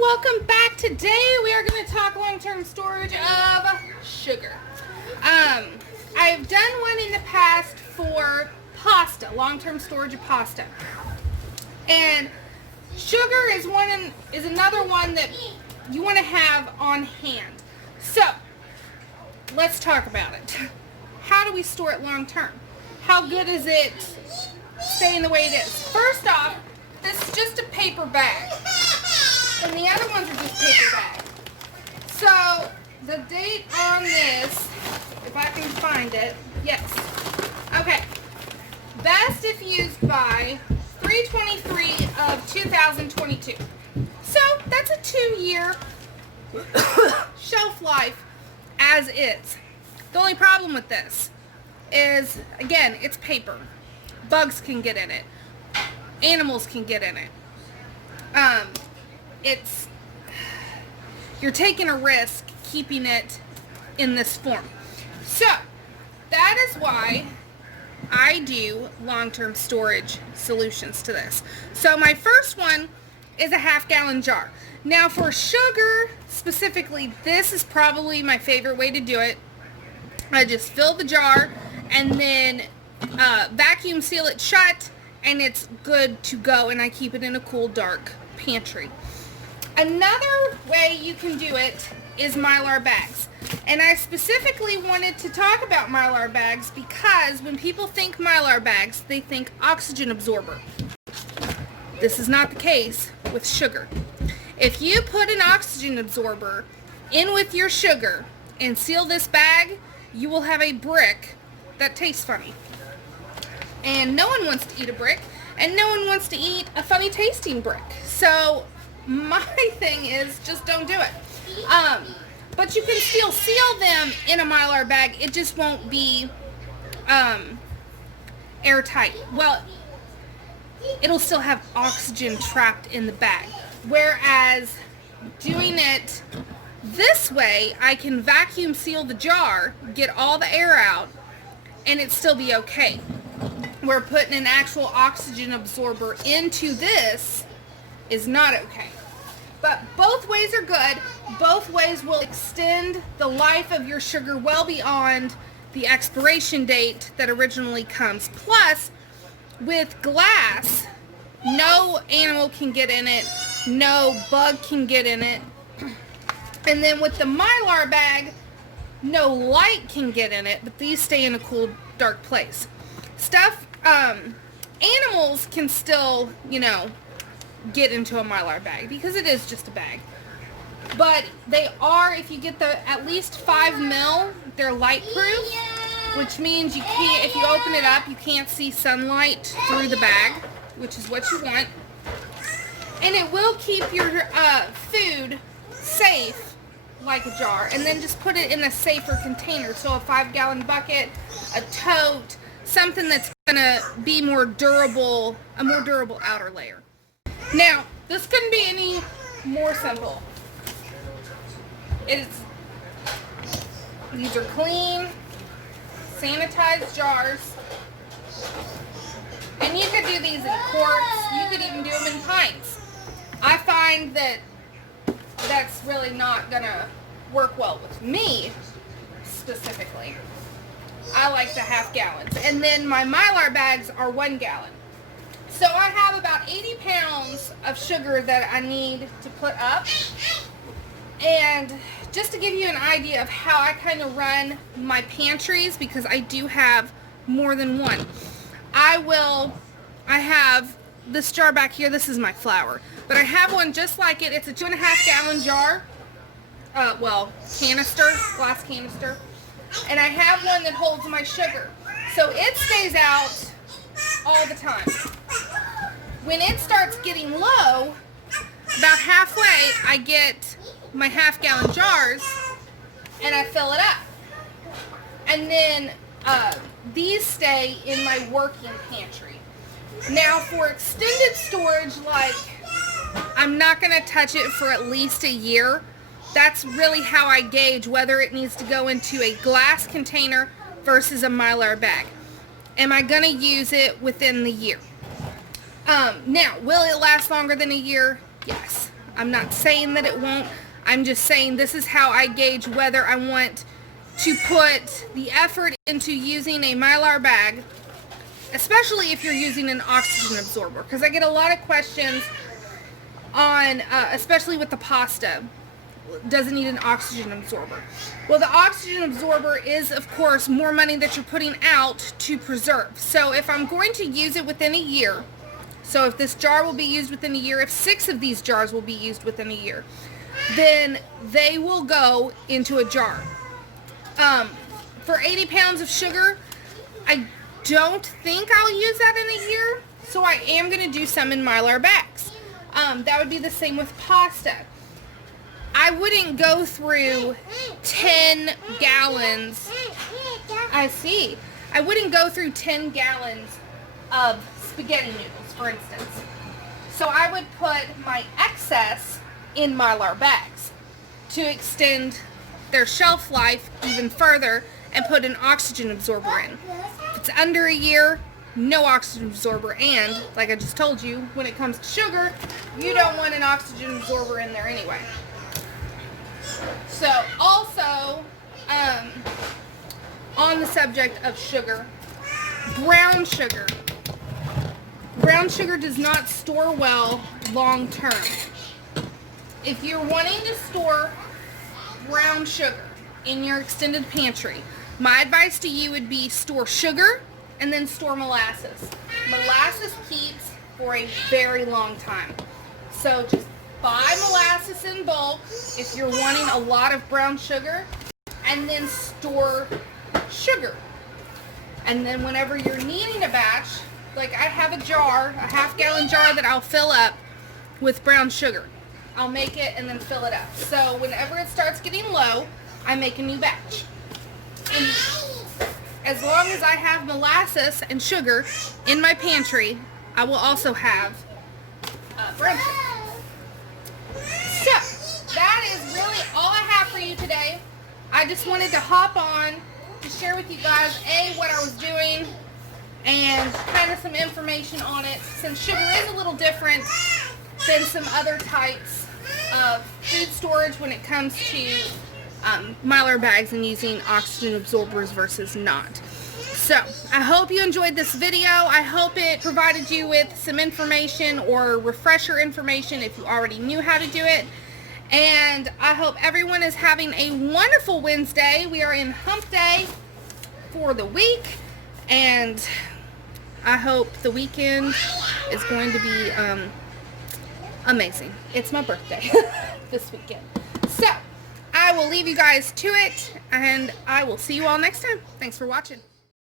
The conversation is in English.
Welcome back. Today we are going to talk long-term storage of sugar. I've done one in the past for pasta, long-term storage of pasta. And sugar is another one that you want to have on hand. So, let's talk about it. How do we store it long-term? How good is it staying the way it is? First off, this is just a paper bag. And the other ones are just paper bags. So, the date on this, if I can find it, yes. Okay. Best if used by 3/23 of 2022. So, that's a 2-year shelf life as is. The only problem with this is, again, it's paper. Bugs can get in it. Animals can get in it. You're taking a risk keeping it in this form. So, that is why I do long-term storage solutions to this. So, my first one is a half-gallon jar. Now, for sugar specifically, this is probably my favorite way to do it. I just fill the jar and then vacuum seal it shut, and it's good to go, and I keep it in a cool, dark pantry. Another way you can do it is Mylar Bags. And I specifically wanted to talk about Mylar Bags because when people think Mylar Bags, they think oxygen absorber. This is not the case with sugar. If you put an oxygen absorber in with your sugar and seal this bag, you will have a brick that tastes funny. And no one wants to eat a brick, and no one wants to eat a funny tasting brick. So my thing is just don't do it. But you can still seal them in a Mylar bag. It just won't be airtight. Well, it'll still have oxygen trapped in the bag. Whereas doing it this way, I can vacuum seal the jar, get all the air out, and it still be okay. Where putting an actual oxygen absorber into this is not okay. But both ways are good. Both ways will extend the life of your sugar well beyond the expiration date that originally comes. Plus, with glass, no animal can get in it, no bug can get in it. And then with the Mylar bag, no light can get in it, but these stay in a cool, dark place. Animals can still, get into a Mylar bag because it is just a bag. But they are, if you get the at least 5 mil, they're light proof, which means you can't, if you open it up, you can't see sunlight through the bag, which is what you want. And it will keep your food safe like a jar, and then just put it in a safer container. So a 5-gallon bucket, a tote, something that's gonna be more durable, a more durable outer layer. Now, this couldn't be any more simple. These are clean, sanitized jars. And you could do these in quarts, you could even do them in pints. I find that that's really not gonna work well with me, specifically. I like the half gallons. And then my Mylar bags are 1 gallon. So I have about 80 pounds of sugar that I need to put up. And just to give you an idea of how I kind of run my pantries, because I do have more than one. I have this jar back here. This is my flour. But I have one just like it. It's a 2.5 gallon jar. Canister, glass canister. And I have one that holds my sugar. So it stays out all the time. When it starts getting low, about halfway, I get my half-gallon jars and I fill it up. And then these stay in my working pantry. Now for extended storage, like I'm not going to touch it for at least a year. That's really how I gauge whether it needs to go into a glass container versus a Mylar bag. Am I going to use it within the year? Now, will it last longer than a year? Yes. I'm not saying that it won't. I'm just saying this is how I gauge whether I want to put the effort into using a Mylar bag, especially if you're using an oxygen absorber, because I get a lot of questions on, especially with the pasta, does it need an oxygen absorber? Well, the oxygen absorber is, of course, more money that you're putting out to preserve. So if I'm going to use it within a year, so if this jar will be used within a year, if 6 of these jars will be used within a year, then they will go into a jar. For 80 pounds of sugar, I don't think I'll use that in a year, so I am going to do some in Mylar bags. That would be the same with pasta. I wouldn't go through 10 gallons. I see. I wouldn't go through 10 gallons of spaghetti noodles, for instance. So I would put my excess in Mylar bags to extend their shelf life even further and put an oxygen absorber in. If it's under a year, no oxygen absorber, and like I just told you, when it comes to sugar, you don't want an oxygen absorber in there anyway. So also, on the subject of sugar, brown sugar. Brown sugar does not store well long term. If you're wanting to store brown sugar in your extended pantry, my advice to you would be store sugar and then store molasses. Molasses keeps for a very long time. So just buy molasses in bulk if you're wanting a lot of brown sugar, and then store sugar. And then whenever you're needing a batch, like I have a jar, a half-gallon jar that I'll fill up with brown sugar. I'll make it and then fill it up. So whenever it starts getting low, I make a new batch. And as long as I have molasses and sugar in my pantry, I will also have brown sugar. So that is really all I have for you today. I just wanted to hop on to share with you guys what I was doing and kind of some information on it, since sugar is a little different than some other types of food storage when it comes to Mylar bags and using oxygen absorbers versus not. So I hope you enjoyed this video. I hope it provided you with some information or refresher information if you already knew how to do it. And I hope everyone is having a wonderful Wednesday. We are in hump day for the week, and I hope the weekend is going to be amazing. It's my birthday this weekend. So I will leave you guys to it, and I will see you all next time. Thanks for watching.